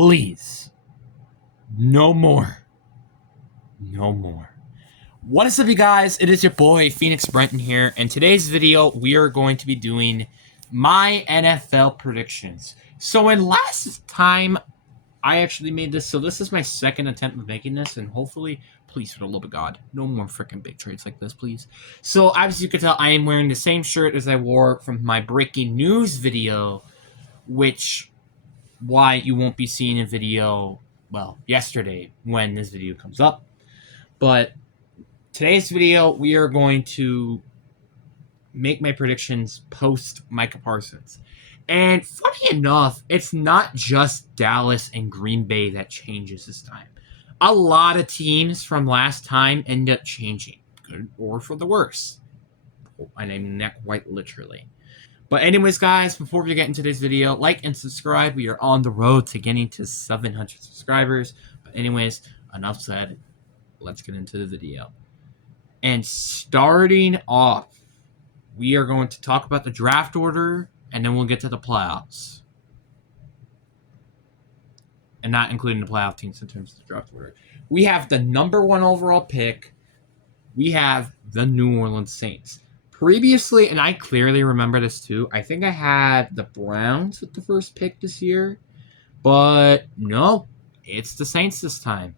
please, no more. No more. What is up, you guys? It is your boy, Phoenix Brenton here, and today's video, we are going to be doing my NFL predictions. So in last time, I actually made this, so this is my second attempt at making this, and hopefully, please, for the love of God, no more freaking big trades like this, please. So as you can tell, I am wearing the same shirt as I wore from my breaking news video, which, why you won't be seeing a video, well, yesterday when this video comes up. But today's video, we are going to make my predictions post Micah Parsons. And funny enough, it's not just Dallas and Green Bay that changes this time. A lot of teams from last time end up changing, good or for the worse. And I mean that quite literally. But anyways, guys, before we get into this video, like and subscribe. We are on the road to getting to 700 subscribers. But anyways, enough said. Let's get into the video. And starting off, we are going to talk about the draft order, and then we'll get to the playoffs. And not including the playoff teams in terms of the draft order. We have the number 1 overall pick. We have the New Orleans Saints. Previously, and I clearly remember this too, I think I had the Browns with the first pick this year. But no, it's the Saints this time.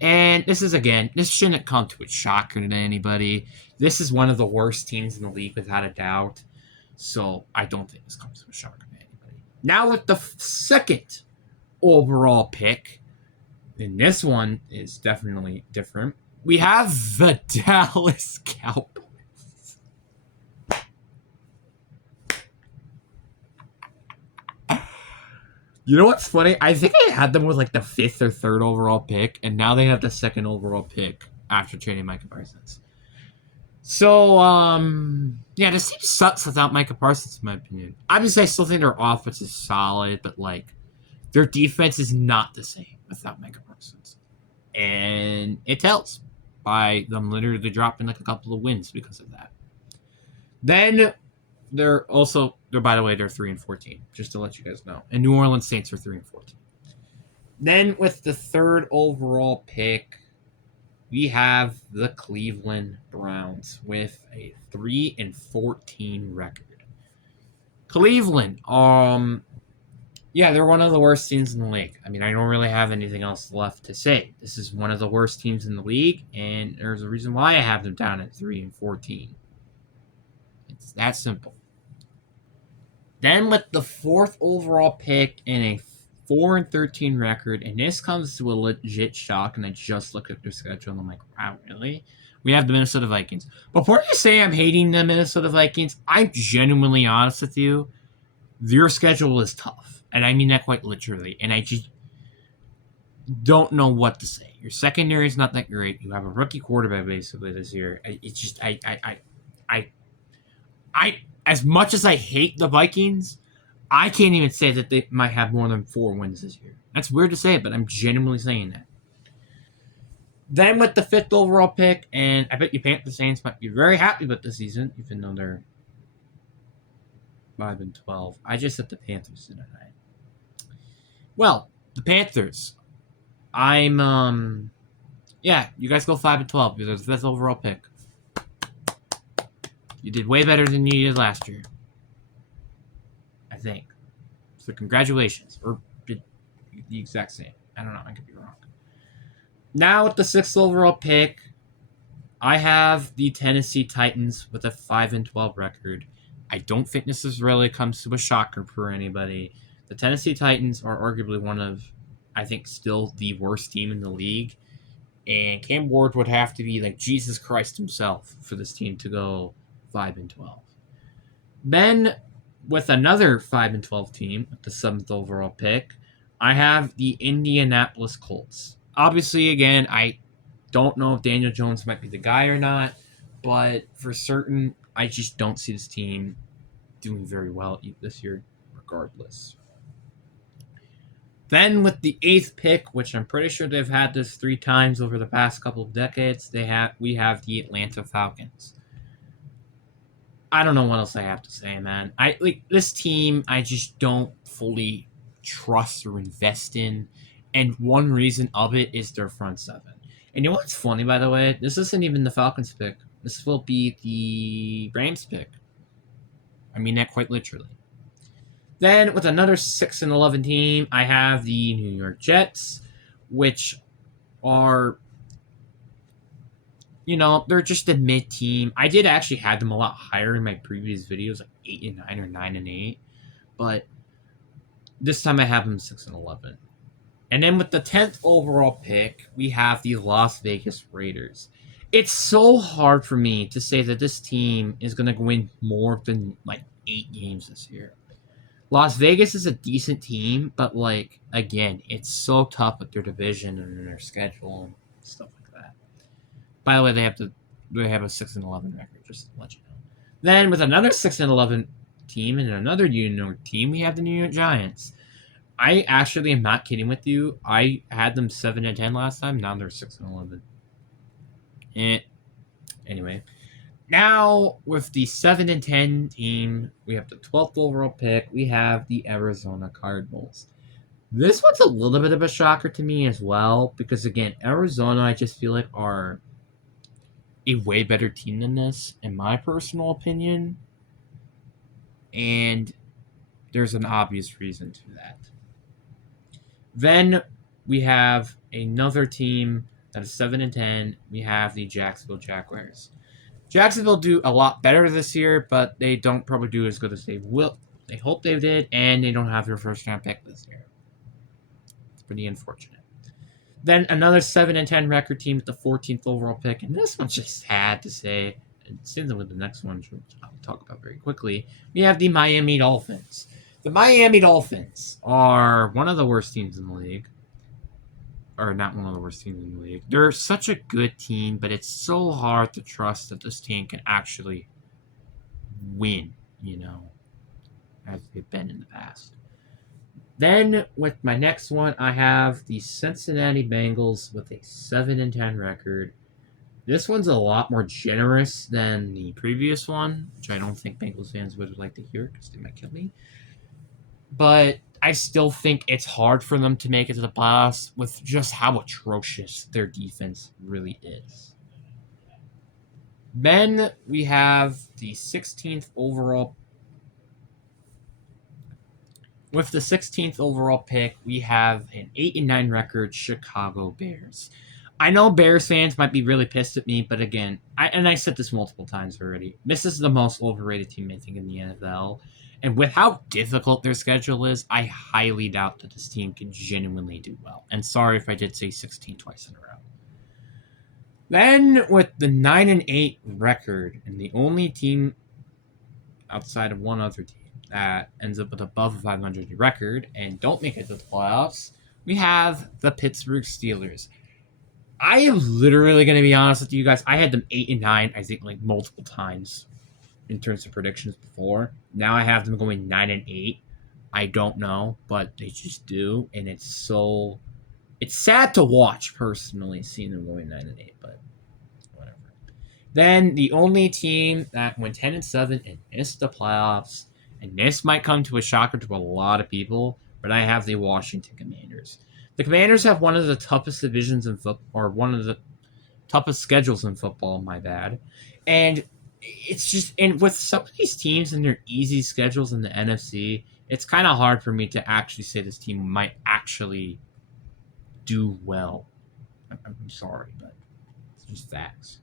And this is, again, this shouldn't come to a shocker to anybody. This is one of the worst teams in the league, without a doubt. So I don't think this comes to a shocker to anybody. Now with the second overall pick, and this one is definitely different, we have the Dallas Cowboys. You know what's funny? I think I had them with like the 5th or 3rd overall pick, and now they have the 2nd overall pick after trading Micah Parsons. So, yeah, this team sucks without Micah Parsons, in my opinion. Obviously, I still think their offense is solid, but like their defense is not the same without Micah Parsons, and it tells by them literally dropping like a couple of wins because of that. Then they're by the way, they're 3-14, just to let you guys know. And New Orleans Saints are 3-14. Then with the 3rd overall pick, we have the Cleveland Browns with a 3-14 record. Cleveland, yeah, they're one of the worst teams in the league. I mean, I don't really have anything else left to say. This is one of the worst teams in the league, and there's a reason why I have them down at 3-14. It's that simple. Then with the 4th overall pick and a 4-13 record, and this comes to a legit shock, and I just looked at their schedule and I'm like, wow, really? We have the Minnesota Vikings. Before you say I'm hating the Minnesota Vikings, I'm genuinely honest with you. Your schedule is tough, and I mean that quite literally, and I just don't know what to say. Your secondary is not that great. You have a rookie quarterback basically this year. It's just as much as I hate the Vikings, I can't even say that they might have more than 4 wins this year. That's weird to say, but I'm genuinely saying that. Then with the 5th overall pick, and I bet you Panthers Saints might be very happy with this season, even though they're 5-12. I just said the Panthers tonight. Well, the Panthers. Yeah, you guys go 5-12 because that's the 5th overall pick. You did way better than you did last year, I think. So congratulations. Or did the exact same. I don't know. I could be wrong. Now with the 6th overall pick, I have the Tennessee Titans with a 5-12 record. I don't think this is really comes to a shocker for anybody. The Tennessee Titans are arguably one of, I think, still the worst team in the league. And Cam Ward would have to be like Jesus Christ himself for this team to go 5-12. Then, with another 5-12 team, with the 7th overall pick, I have the Indianapolis Colts. Obviously, again, I don't know if Daniel Jones might be the guy or not, but for certain, I just don't see this team doing very well this year, regardless. Then with the 8th pick, which I'm pretty sure they've had this 3 times over the past couple of decades, we have the Atlanta Falcons. I don't know what else I have to say, man. This team, I just don't fully trust or invest in. And one reason of it is their front seven. And you know what's funny, by the way? This isn't even the Falcons pick. This will be the Rams pick. I mean that quite literally. Then with another 6-11 team, I have the New York Jets, which are, they're just a mid team. I did actually have them a lot higher in my previous videos, like 8-9 or 9-8, but this time I have them 6-11. And then with the 10th overall pick, we have the Las Vegas Raiders. It's so hard for me to say that this team is going to win more than like 8 games this year. Las Vegas is a decent team, but again, it's so tough with their division and their schedule and stuff like that. By the way, they have a 6-11 record, just to let you know. Then with another 6-11 team and another New York team, we have the New York Giants. I actually am not kidding with you. I had them 7-10 last time. Now they're 6-11. Anyway, now with the 7-10 team, we have the 12th overall pick. We have the Arizona Cardinals. This one's a little bit of a shocker to me as well because again, Arizona, I just feel like are a way better team than this, in my personal opinion. And there's an obvious reason to that. Then we have another team that is 7-10. We have the Jacksonville Jaguars. Jacksonville do a lot better this year, but they don't probably do as good as they will. They hope they did, and they don't have their first round pick this year. It's pretty unfortunate. Then another 7-10 record team with the 14th overall pick, and this one's just sad to say. And same with the next one, which I'll talk about very quickly. We have the Miami Dolphins. The Miami Dolphins are one of the worst teams in the league. Or not one of the worst teams in the league. They're such a good team, but it's so hard to trust that this team can actually win, as they've been in the past. Then, with my next one, I have the Cincinnati Bengals with a 7-10 record. This one's a lot more generous than the previous one, which I don't think Bengals fans would like to hear because they might kill me. But I still think it's hard for them to make it to the playoffs with just how atrocious their defense really is. Then we have the 16th overall. With the 16th overall pick, we have an 8-9 record Chicago Bears. I know Bears fans might be really pissed at me, but again, I said this multiple times already. This is the most overrated team, I think, in the NFL. And with how difficult their schedule is, I highly doubt that this team can genuinely do well. And sorry if I did say 16 twice in a row. Then with the 9-8 record, and the only team outside of one other team that ends up with above a 500 record and don't make it to the playoffs, we have the Pittsburgh Steelers. I am literally going to be honest with you guys. I had them 8-9, I think, multiple times in terms of predictions before. Now I have them going 9-8. I don't know, but they just do, and it's sad to watch personally, seeing them going 9-8, but whatever. Then the only team that went 10-7 and missed the playoffs, and this might come to a shocker to a lot of people, but I have the Washington Commanders. The Commanders have one of the toughest divisions in football, or one of the toughest schedules in football, my bad. And it's just, and with some of these teams and their easy schedules in the NFC, it's kind of hard for me to actually say this team might actually do well. I'm sorry, but it's just facts.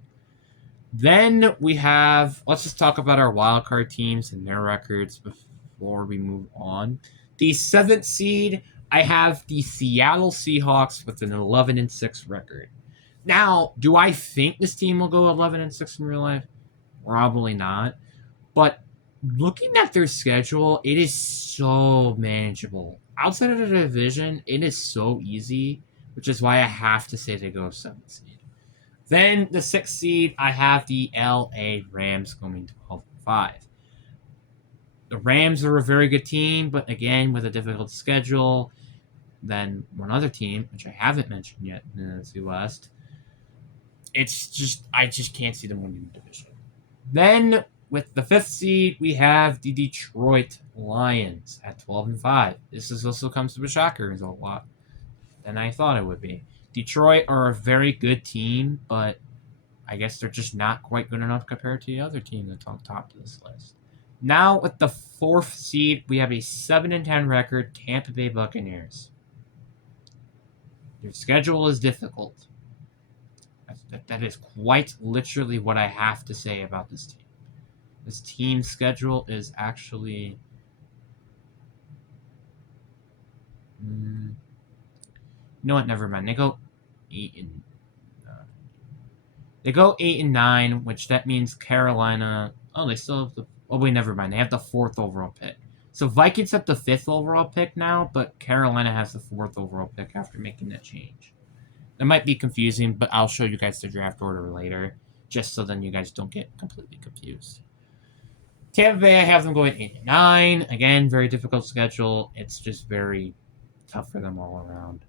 Then we have, let's just talk about our wildcard teams and their records before we move on. The 7th seed, I have the Seattle Seahawks with an 11-6 record. Now, do I think this team will go 11-6 in real life? Probably not. But looking at their schedule, it is so manageable. Outside of the division, it is so easy, which is why I have to say they go 7th seed. Then the 6th seed, I have the LA Rams going 12-5. The Rams are a very good team, but again, with a difficult schedule. Then one other team, which I haven't mentioned yet in the NFC West, I just can't see them winning the division. Then with the 5th seed, we have the Detroit Lions at 12-5. This is also comes to a shocker result a lot than I thought it would be. Detroit are a very good team, but I guess they're just not quite good enough compared to the other team that's on top of this list. Now with the 4th seed, we have a 7-10 record, Tampa Bay Buccaneers. Their schedule is difficult. That is quite literally what I have to say about this team. This team's schedule is actually... you know what? Never mind. They go 8-9, which that means Carolina... Oh, they still have the... Oh, wait, never mind. They have the 4th overall pick. So Vikings have the 5th overall pick now, but Carolina has the 4th overall pick after making that change. That might be confusing, but I'll show you guys the draft order later, just so then you guys don't get completely confused. Tampa Bay, I have them going 8-9. Again, very difficult schedule. It's just very tough for them all around.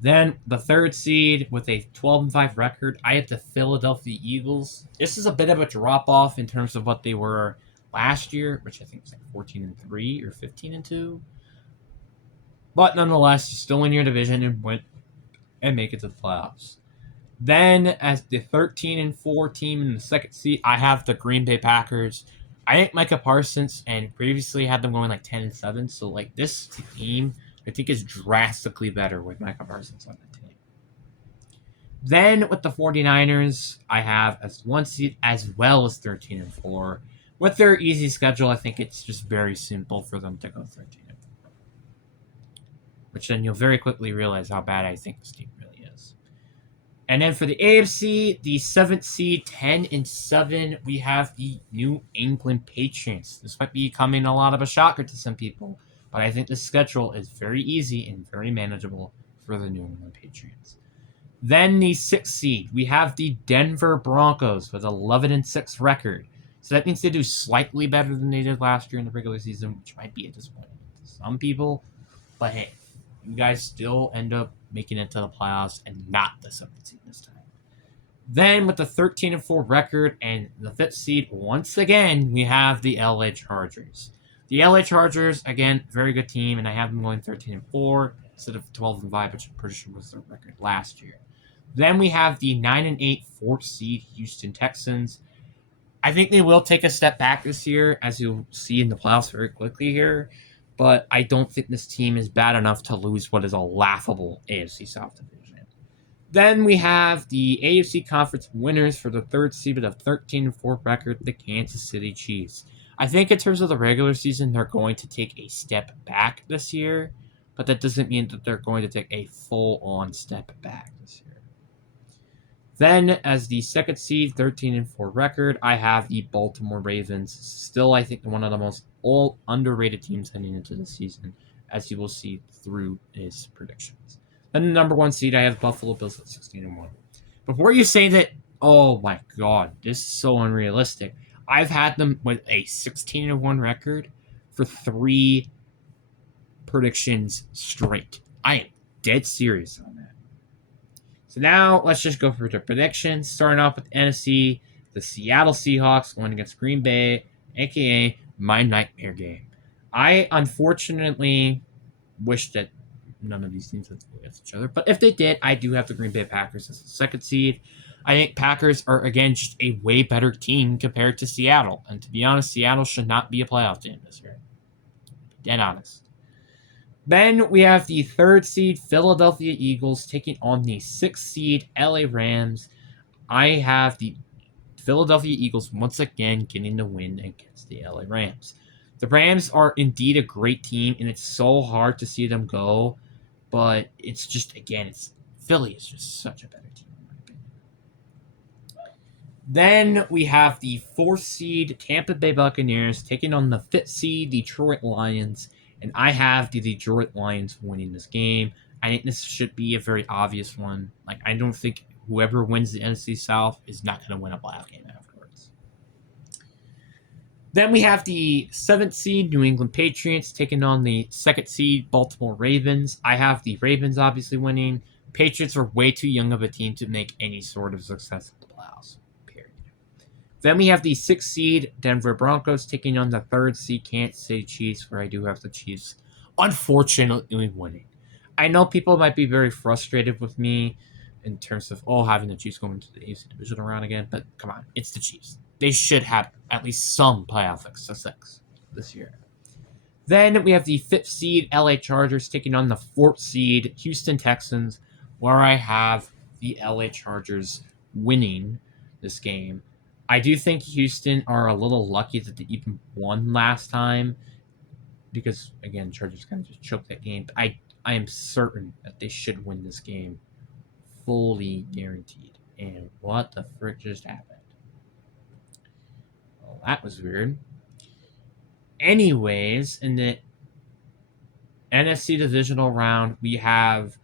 Then the 3rd seed with a 12-5 record, I have the Philadelphia Eagles. This is a bit of a drop-off in terms of what they were last year, which I think was like 14-3 or 15-2. But nonetheless, you still win your division and make it to the playoffs. Then, as the 13-4 team in the 2nd seed, I have the Green Bay Packers. I think Micah Parsons and previously had them going like 10-7. So like this team, I think, is drastically better with Micah Parsons on the team. Then with the 49ers, I have as 1 seed as well as 13-4. With their easy schedule, I think it's just very simple for them to go 13-4. Which then you'll very quickly realize how bad I think this team really is. And then for the AFC, the 7th seed, 10-7, we have the New England Patriots. This might be coming a lot of a shocker to some people, but I think the schedule is very easy and very manageable for the New England Patriots. Then the 6th seed, we have the Denver Broncos with 11-6 record. So that means they do slightly better than they did last year in the regular season, which might be a disappointment to some people. But hey, you guys still end up making it to the playoffs and not the 7th seed this time. Then with the 13-4 record and the 5th seed, once again, we have the LA Chargers. The LA Chargers, again, very good team, and I have them going 13-4 instead of 12-5, which I'm pretty sure was their record last year. Then we have the 9-8 4th seed Houston Texans. I think they will take a step back this year, as you'll see in the playoffs very quickly here. But I don't think this team is bad enough to lose what is a laughable AFC South division. Then we have the AFC Conference winners for the 3rd seed with a 13-4 record, the Kansas City Chiefs. I think in terms of the regular season, they're going to take a step back this year, but that doesn't mean that they're going to take a full-on step back this year. Then, as the 2nd seed, 13-4 record, I have the Baltimore Ravens. Still, I think one of the most underrated teams heading into the season, as you will see through his predictions. Then the number 1 seed, I have Buffalo Bills at 16-1. Before you say that, oh my god, this is so unrealistic, I've had them with a 16-1 record for 3 predictions straight. I am dead serious on that. So now let's just go for the predictions. Starting off with NFC, the Seattle Seahawks going against Green Bay, aka my nightmare game. I unfortunately wish that none of these teams would go against each other, but if they did, I do have the Green Bay Packers as the 2nd seed. I think Packers are, again, just a way better team compared to Seattle. And to be honest, Seattle should not be a playoff team this year. Dead honest. Then we have the 3rd seed Philadelphia Eagles taking on the 6th seed LA Rams. I have the Philadelphia Eagles once again getting the win against the LA Rams. The Rams are indeed a great team, and it's so hard to see them go. But it's just, again, Philly is just such a better team, in my opinion. Then we have the 4th seed Tampa Bay Buccaneers taking on the 5th seed Detroit Lions. And I have the Detroit Lions winning this game. I think this should be a very obvious one. Like, I don't think whoever wins the NFC South is not going to win a playoff game afterwards. Then we have the 7th seed New England Patriots taking on the 2nd seed Baltimore Ravens. I have the Ravens obviously winning. Patriots are way too young of a team to make any sort of success in the playoffs. Period. Then we have the 6th seed Denver Broncos taking on the 3rd seed Kansas City Chiefs, where I do have the Chiefs unfortunately winning. I know people might be very frustrated with me in terms of having the Chiefs going into the AFC divisional round again, but come on, it's the Chiefs. They should have at least some playoff success this year. Then we have the 5th seed LA Chargers taking on the 4th seed Houston Texans, where I have the LA Chargers winning this game. I do think Houston are a little lucky that they even won last time because, again, Chargers kind of just choked that game. But I am certain that they should win this game, fully guaranteed. And what the frick just happened? Well, that was weird. Anyways, in the NFC divisional round, we have...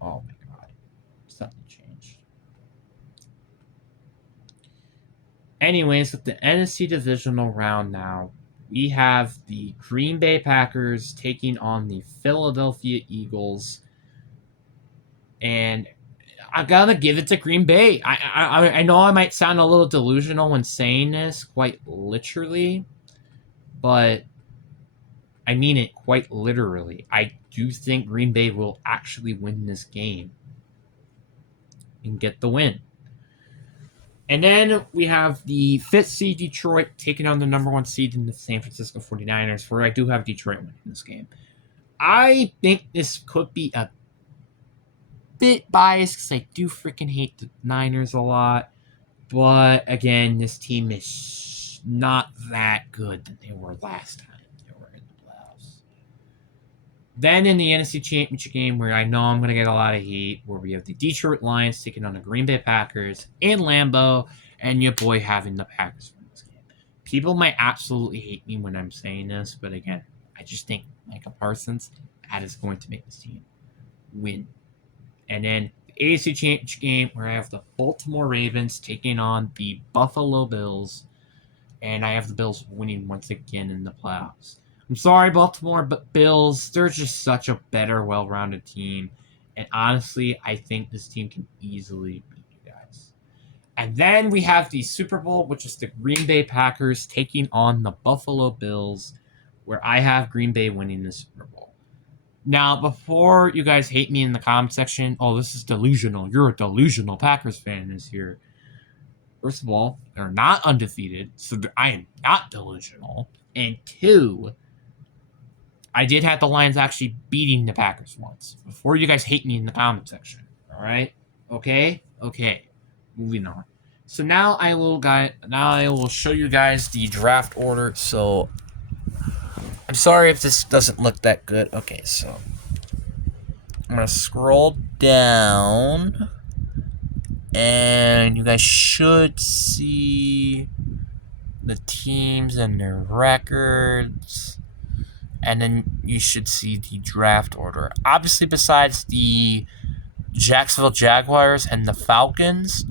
Oh, my God. Something changed. Anyways, with the NFC divisional round now, we have the Green Bay Packers taking on the Philadelphia Eagles. And I gotta give it to Green Bay. I know I might sound a little delusional when saying this, quite literally, but I mean it quite literally. I do think Green Bay will actually win this game and get the win. And then we have the 5th seed Detroit taking on the number 1 seed in the San Francisco 49ers, where I do have Detroit winning this game. I think this could be a bit biased because I do freaking hate the Niners a lot. But again, this team is not that good that they were last time they were in the playoffs. Then in the NFC Championship game, where I know I'm going to get a lot of heat, where we have the Detroit Lions taking on the Green Bay Packers in Lambeau, and your boy having the Packers win this game. People might absolutely hate me when I'm saying this, but again, I just think Micah Parsons, that is going to make this team win. And then the AFC Championship game, where I have the Baltimore Ravens taking on the Buffalo Bills, and I have the Bills winning once again in the playoffs. I'm sorry, Baltimore, but Bills, they're just such a better, well-rounded team. And honestly, I think this team can easily beat you guys. And then we have the Super Bowl, which is the Green Bay Packers taking on the Buffalo Bills, where I have Green Bay winning the Super Bowl. Now, before you guys hate me in the comment section, this is delusional. You're a delusional Packers fan this year. First of all, they're not undefeated, so I am not delusional. And 2, I did have the Lions actually beating the Packers once. Before you guys hate me in the comment section. Alright? Okay? Okay. Moving on. So now I will show you guys the draft order. So I'm sorry if this doesn't look that good. Okay, so I'm gonna scroll down and you guys should see the teams and their records. And then you should see the draft order. Obviously, besides the Jacksonville Jaguars and the Falcons,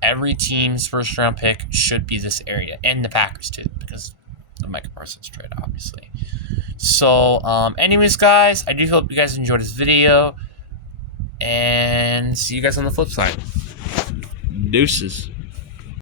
every team's first round pick should be this area. And the Packers, too, because the Micah Parsons trade, obviously. So, anyways, guys, I do hope you guys enjoyed this video. And see you guys on the flip side. Deuces.